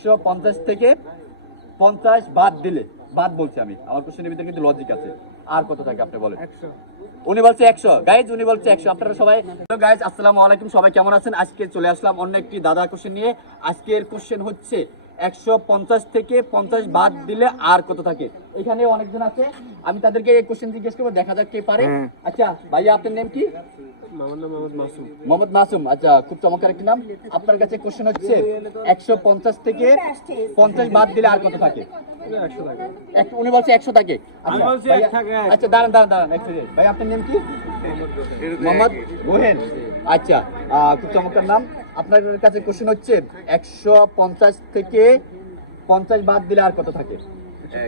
একশো পঞ্চাশ থেকে পঞ্চাশ বাদ দিলে বাদ বলছি আমি আমার কোশ্চেনের ভিতরে কিন্তু লজিক আছে। আর কত থাকে আপনি বলেন? উনি বলছে একশো। গাইজ উনি বলছে একশো। আপনারা সবাই গাইজ আসসালামু আলাইকুম সবাই কেমন আছেন? আজকে চলে আসলাম অন্য একটি দাদা কোশ্চেন নিয়ে। আজকের কোশ্চেন হচ্ছে একশো পঞ্চাশ থেকে পঞ্চাশ বাদ দিলে আর কত থাকে? এখানে অনেকজন আছে। আমি তাদেরকে এই কোশ্চেন জিজ্ঞেস করব দেখা যাক কে পারে। আচ্ছা ভাইয়া আপনার নাম কি? মোহাম্মদ মাসুম। আচ্ছা খুব চমৎকার একটি নাম। আপনার কাছে কোশ্চেন হচ্ছে একশো পঞ্চাশ থেকে পঞ্চাশ বাদ দিলে আর কত থাকে? উনি বলছে একশো থাকে। আচ্ছা, থাকে। আচ্ছা দাঁড়ান দাঁড়ান দাঁড়ান ভাই আপনার নাম কি? মোহাম্মদ রোহেন। আচ্ছা খুব চমৎকার নাম। আপনার কাছে কোশ্চেন হচ্ছে একশো পঞ্চাশ থেকে পঞ্চাশ বাদ দিলে আর কত থাকে?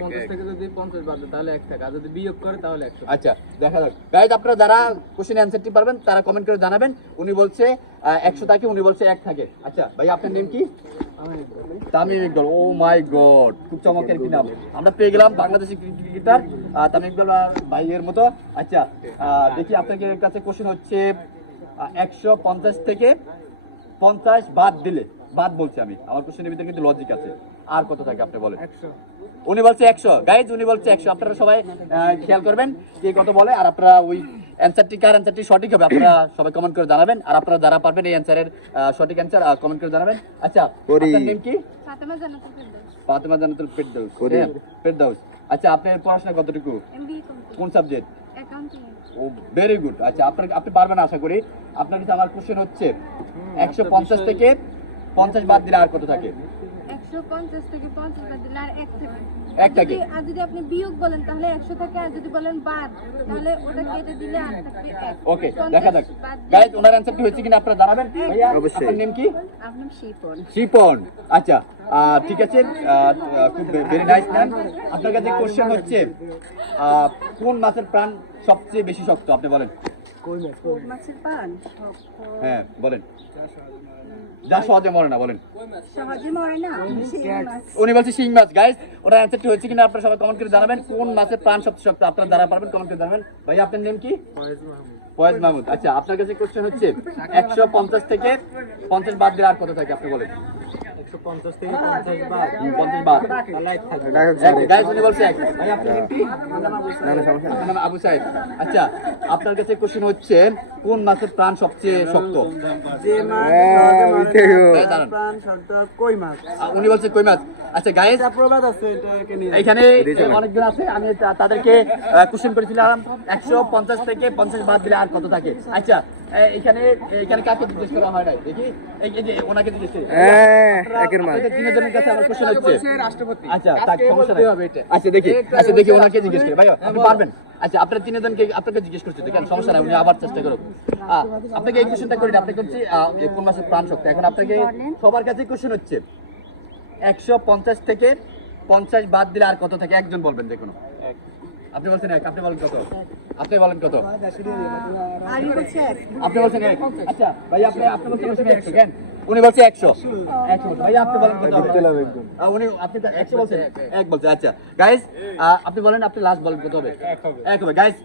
পঞ্চাশ থেকে যদি পঞ্চাশ বাদ তাহলে এক টাকা। আর যদি বিয়োগ করে তাহলে একশো। আচ্ছা দেখা যাক। গাইজ আপনারা যারা কোশ্চেন অ্যান্সারটি পারবেন তারা কমেন্ট করে জানাবেন। উনি বলছে একশো থাকে উনি বলছে এক থাকে। আচ্ছা ভাই আপনার নেম কি? Tamim Iqbal oh my god খুব চমৎকার কি নাম। আমরা পেয়ে গেলাম বাংলাদেশি ক্রিকেটার তামিম ইকবাল ভাইয়ের মতো। আচ্ছা দেখি আপনাদের কাছে কোশ্চেন হচ্ছে একশো পঞ্চাশ থেকে পঞ্চাশ বাদ দিলে বাদ বলছি আমি। আমার কোশ্চেনের ভিতরে কিন্তু লজিক আছে। আর কত থাকে আপনি বলেন? একশো। উনি বলছে একশো। গাইজ উনি বলছে একশো। আপনারা সবাই খেয়াল করবেন কে কত বলে আর আপনারা ওই অ্যান্সারটি কার অ্যান্সারটি সঠিক হবে আপনারা সবাই কমেন্ট করে জানাবেন। আর আপনারা যারা পারবেন এই অ্যান্সারের সঠিক অ্যান্সার কমেন্ট করে জানাবেন। আচ্ছা আপনার নেম কি? ফাতেমা জান্নাতুল ফেরদৌস ফেরদৌস ফেরদৌস আচ্ছা আপনার পড়াশোনা কতটুকু? কোন subject accounting oh very good আচ্ছা আপনার আপনি পারবেন আশা করি। আপনার কাছে আমার কোশ্চেন হচ্ছে একশো পঞ্চাশ থেকে পঞ্চাশ বাদ দিলে আর কত থাকে? 150 থেকে 50 বাদ দিলে আর এক থাকে। এক থাকে। আর যদি আপনি বিয়োগ বলেন তাহলে 100 থাকে আর যদি বলেন বাদ তাহলে ওটা কেটে দিলে আর থাকবে এক। ওকে দেখা যাক। গাইজ ওনার অ্যান্সারটি হয়েছে কিনা আপনারা জানাবেন? ভাইয়া আপনার নেম কি? আপনার শিপন। শিপন। আচ্ছা আহ, ঠিক আছে খুব ভেরি নাইস ম্যাম আপনার কাছে কোশ্চেন হচ্ছে আহ, কোন মাছের প্রাণ সবচেয়ে বেশি শক্ত? আপনি বলেন। মাছের পান? হ্যাঁ বলেন। যা সহজে মরে না বলেন। সহজে মরে না? উনি বলছে শিং মাছ। গাইস ওনার অ্যান্সারটি হয়েছে কিনা আপনারা সবাই কমেন্ট করে জানাবেন। কোন মাছের প্রাণ সবচেয়ে শক্ত? আপনারা যারা পারবেন কমেন্ট করে জানাবেন। ভাই আপনার নেম কি? ফয়েজ মাহমুদ। আচ্ছা আপনার কাছে কোশ্চেন হচ্ছে একশো পঞ্চাশ থেকে পঞ্চাশ বাদ দিলে আর কত থাকে? আপনি বলেন। একশো পঞ্চাশ থেকে পঞ্চাশ পঞ্চাশ আবু সাহেব। আচ্ছা আপনার কাছে কোশ্চেন হচ্ছে কোন মাছের প্রাণ সবচেয়ে শক্ত? উনি বলছে কই মাছ? আচ্ছা নিয়ে এখানে অনেকজন আছে আমি তাদেরকে কোশ্চেন করেছিলাম একশো পঞ্চাশ থেকে পঞ্চাশ বাদ দিলে আর কত থাকে? আচ্ছা এখানে এখানে কাকে জিজ্ঞেস করা হয় নাই? দেখি এই এই যে ওনাকে জিজ্ঞেস করি। আপনাদের তিনজনের কাছে আমার কোশ্চেন হচ্ছে। রাষ্ট্রপতি। আচ্ছা কাকে সমস্যা নাই। আচ্ছা দেখি। আচ্ছা দেখি ওনাকে জিজ্ঞেস করি। ভাই আপনি পারবেন? আচ্ছা আপনার তিনজনকে আপনাকে জিজ্ঞেস করছি দেখেন সমস্যা নাই উনি আবার চেষ্টা করুন আপনাকে এই কোশ্চেনটা করি আহ, এই কোন মাসের প্রাণ শক্তি। এখন আপনাকে সবার কাছে কোশ্চেন হচ্ছে একশো পঞ্চাশ থেকে পঞ্চাশ বাদ দিলে আর কত থাকে? একজন বলবেন যে কোনো। আপনি বলছেন এক আপনি বলেন কত? আপনি বলেন কত? এক। আপনি বলছেন এক। আচ্ছা ভাই আপনি আপনি বলছেন একশো কেন? উনি বলছে একশো। একশো। ভাই আপনি বলেন? উনি আপনি একশো বলছেন? এক বলছে আচ্ছা। গাইস আপনি বলেন আপনি লাস্ট বলেন কত হবে? এক হবে। গাইস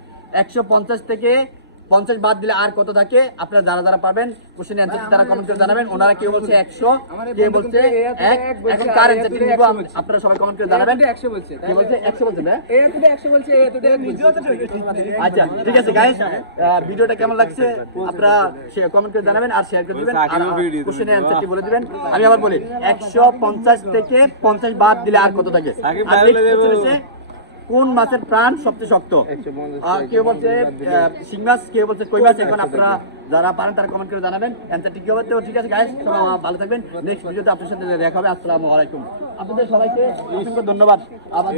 একশো পঞ্চাশ থেকে পঞ্চাশ বাদ দিলে আর কত থাকে? আপনারা যারা যারা পারবেন কোশ্চেন অ্যান্সার তারা কমেন্ট করে জানাবেন। ওনারা কেউ বলছে একশো কেউ বলছে এক এখন কার অ্যান্সার নিব আপনারা সবাই কমেন্ট করে জানাবেন। একশো বলছে কে বলছে একশো বলছে না? একশো। আচ্ছা ঠিক আছে গাইস ভিডিওটা কেমন লাগছে? আপনারা কমেন্ট করে জানাবেন আর শেয়ার করে দিবেন। আর কোশ্চেনের অ্যানসারটি বলে দিবেন। আমি আবার বলি 150 থেকে 50 বাদ দিলে আর কত থাকে? কোন মাছের প্রাণ সবচেয়ে শক্ত? আর কেউ বলছে শিং মাছ কেউ বলছে কই মাছ? এখন আপনারা যারা পারেন তারা কমেন্ট করে জানাবেন। অ্যান্সারটি কি হবে? তো ঠিক আছে গাইস সবাই ভালো থাকবেন। নেক্সট ভিডিওতে আপনার সাথে দেখা হবে। আসসালামু আলাইকুম। আপনাদের সবাইকে অসংখ্য ধন্যবাদ। আবার